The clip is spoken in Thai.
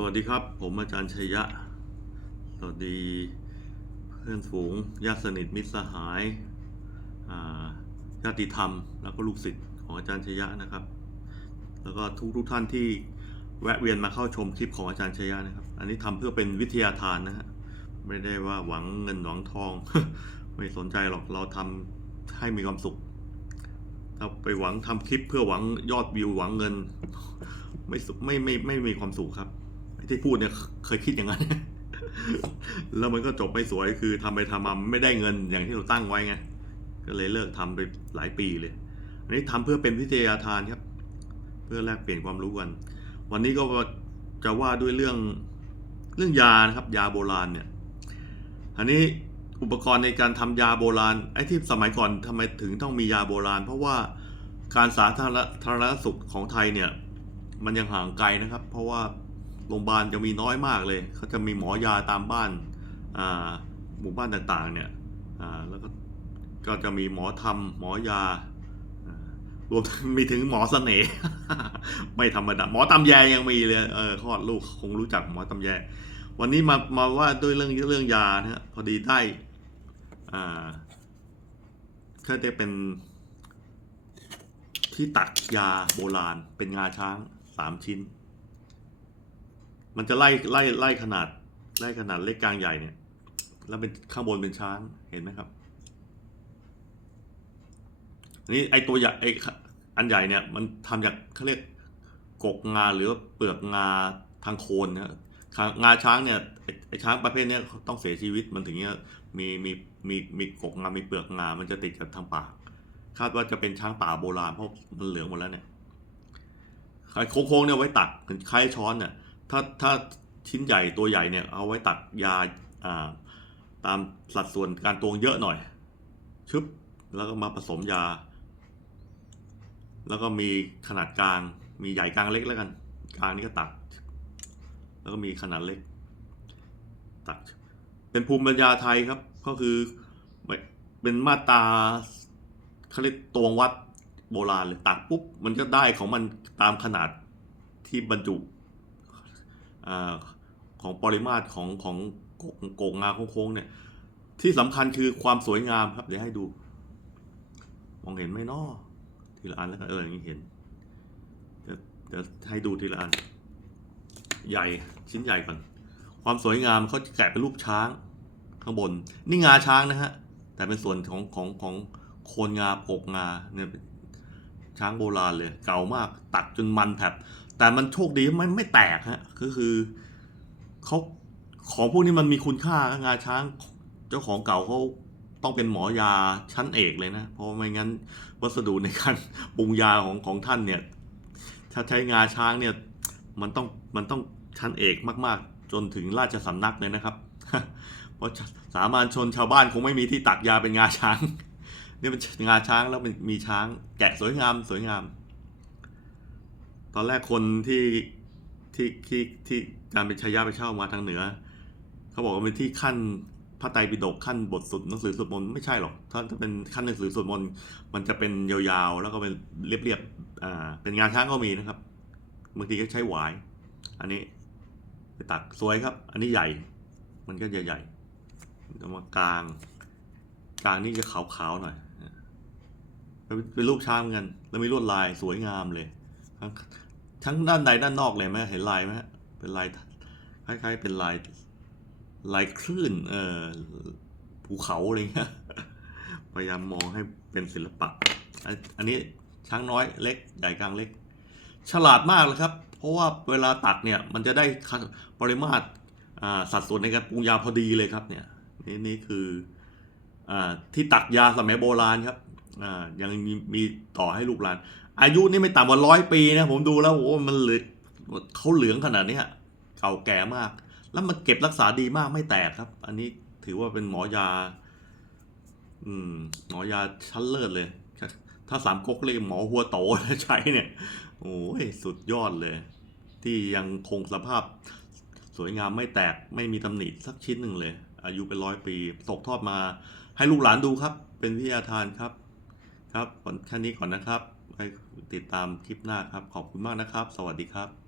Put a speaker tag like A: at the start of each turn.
A: สวัสดีครับ ผมอาจารย์ชัยยะ สวัสดีเพื่อนฝูงญาติสนิทมิตรสหายญาติธรรม แล้วก็ลูกศิษย์ของอาจารย์ชัยยะนะครับ แล้วก็ทุกทุกท่านที่แวะเวียนมาเข้าชมคลิปของอาจารย์ชัยยะนะครับ อันนี้ทำเพื่อเป็นวิทยาทานนะฮะไม่ได้ว่าหวังเงินหวังทอง ไม่สนใจหรอกเราทำให้มีความสุขถ้าไปหวังทำคลิปเพื่อหวังยอดวิวหวังเงิน ไม่สุไม่ไม่ไม่มีความสุขครับ ที่พูดเนี่ยเคยคิดอย่างนั้น แล้วมันก็จบไม่สวยคือทำไปทำมาไม่ได้เงินอย่างที่เราตั้งไว้ไง ก็เลยเลิกทำไปหลายปีเลย อันนี้ทำเพื่อเป็นวิทยาทานครับ เพื่อแลกเปลี่ยนความรู้กัน วันนี้ก็จะว่าด้วยเรื่องเรื่องยานะครับ ยาโบราณเนี่ย อันนี้อุปกรณ์ในการทำยาโบราณไอ้ที่สมัยก่อนทำไมถึงต้องมียาโบราณ เพราะว่าการสาธารณธารณสุขของไทยเนี่ย มันยังห่างไกลนะครับ เพราะว่า โรงพยาบาลจะมีน้อยมากเลย เขาจะมีหมอยาตามบ้านหมู่บ้านต่างๆเนี่ยแล้วก็ก็จะมีหมอธรรมหมอยารวมมีถึงหมอเสน่ห์ ไม่ธรรมดา หมอตำแยยังมีเลย เออคลอดลูกคงรู้จักหมอตำแย วันนี้มามาว่าด้วยเรื่องเรื่องยานะฮะพอดีได้อ่าก็จะเป็น ที่ตักยาโบราณเป็นงาช้างสามชิ้น มันจะไล่ไล่ไล่ขนาด ไล่ขนาดเล็กกลางใหญ่เนี่ย แล้วเป็นข้างบนเป็นช้างเห็นไหมครับอันนี้ไอตัวใหญ่ไออันใหญ่เนี่ย มันทำจากเขาเรียกกกงาหรือเปลือกงาทางโคนนะงาช้างเนี่ยไอ้ช้างประเภทเนี้ยต้องเสียชีวิตมันถึงเนี้ยมีมีมีมีกกงา มีเปลือกงา มันจะติดกับทางปากคาดว่าจะเป็นช้างป่าโบราณเพราะมันเหลืองหมดแล้วเนี่ยไอ้โค้งๆเนี่ยไว้ตักคล้ายช้อนเนี่ย ถ้าถ้าชิ้นใหญ่ตัวใหญ่เนี่ยเอาไว้ตักยาอ่าตามสัดส่วนการตวงเยอะหน่อย ชึบ แล้วก็มาผสมยา แล้วก็มีขนาดกลาง มีใหญ่กลางเล็กแล้วกัน กลางนี่ก็ตัก แล้วก็มีขนาดเล็ก ตัก เป็นภูมิปัญญาไทยครับ ก็คือเป็นมาตราเขาเรียกตวงวัดโบราณเลย ตักปุ๊บ มันก็ได้ของมันตามขนาดที่บรรจุ อของปริมาตรของของโกกโกกงาโค้งเนี่ยที่สำคัญคือความสวยงามครับ เดี๋ยวให้ดู มองเห็นไหมเนาะทีละอันแล้วกันเอออย่างนี้เห็นเดี๋ยวเดี๋ยวให้ดูทีละอัน ใหญ่ชิ้นใหญ่ก่อนความสวยงามเขาแกะเป็นรูปช้างข้างบน นี่งาช้างนะฮะแต่เป็นส่วนของของของโคนงาปกงาเนี่ย ช้างโบราณเลย เก่ามาก ตัดจนมันแผบแต่มันโชคดีไม่ไม่แตกฮะก็คือเขาของพวกนี้มันมีคุณค่างาช้างเจ้าของเก่าเขาต้องเป็นหมอยาชั้นเอกเลยนะ เพราะไม่งั้นวัสดุในการปรุงยาของของท่านเนี่ย ถ้าใช้งาช้างเนี่ย มันต้องมันต้องชั้นเอกมากๆ จนถึงราชสำนักเลยนะครับ เพราะสามัญชนชาวบ้านคงไม่มีที่ตักยาเป็นงาช้าง นี่เป็นงาช้างแล้วเป็นมีช้าง แกะสวยงามสวยงาม ตอนแรกคนที่ที่ที่ที่การเป็นชายาไปเช่ามาทางเหนือ เขาบอกว่าเป็นที่ขั้นพระไตรปิฎกขั้นบทสุดหนังสือสวดมนต์ไม่ใช่หรอก ถ้าถ้าเป็นขั้นหนังสือสวดมนต์มันจะเป็นยาวๆ แล้วก็เป็นเรียบๆอ่าเป็นงาช้างก็มีนะครับบางทีก็ใช้หวาย อันนี้ไปตักสวยครับ อันนี้ใหญ่ มันก็ใหญ่เอามากลาง กลางนี่จะขาวๆหน่อย เป็นรูปช้างเหมือนกัน แล้วมีลวดลายสวยงามเลย ทั้งทั้งด้านในด้านนอกเลยไหมเห็นลายไหมเป็นลายคล้ายๆเป็นลายลายคลื่นเอ่อภูเขาอะไรเงี้ยพยายามมองให้เป็นศิลปะ อันนี้ช้างน้อยเล็กใหญ่กลางเล็ก ฉลาดมากเลยครับ เพราะว่าเวลาตักเนี่ยมันจะได้ปริมาตรสัดส่วนในการปรุงยาพอดีเลยครับเนี่ยนี่นี่คืออที่ตักยาสมัยโบราณครับ อ่ายังมีมีต่อให้ลูกหลาน อายุนี่ไม่ต่ำกว่าร้อยปีนะผมดูแล้วโอ้มันเหลือเขาเหลืองขนาดนี้เก่าแก่มาก แล้วมันเก็บรักษาดีมากไม่แตกครับ อันนี้ถือว่าเป็นหมอยา อืม หมอยาชั้นเลิศเลย ถ้าสามก๊กเรียกหมอหัวโตใช้เนี่ย โอ้ยสุดยอดเลย ที่ยังคงสภาพสวยงามไม่แตกไม่มีตำหนิสักชิ้นหนึ่งเลย อายุเป็นร้อยปีตกทอดมา ให้ลูกหลานดูครับ เป็นวิทยาทานครับ ครับแค่นี้ก่อนนะครับไปติดตามคลิปหน้าครับ ขอบคุณมากนะครับ สวัสดีครับ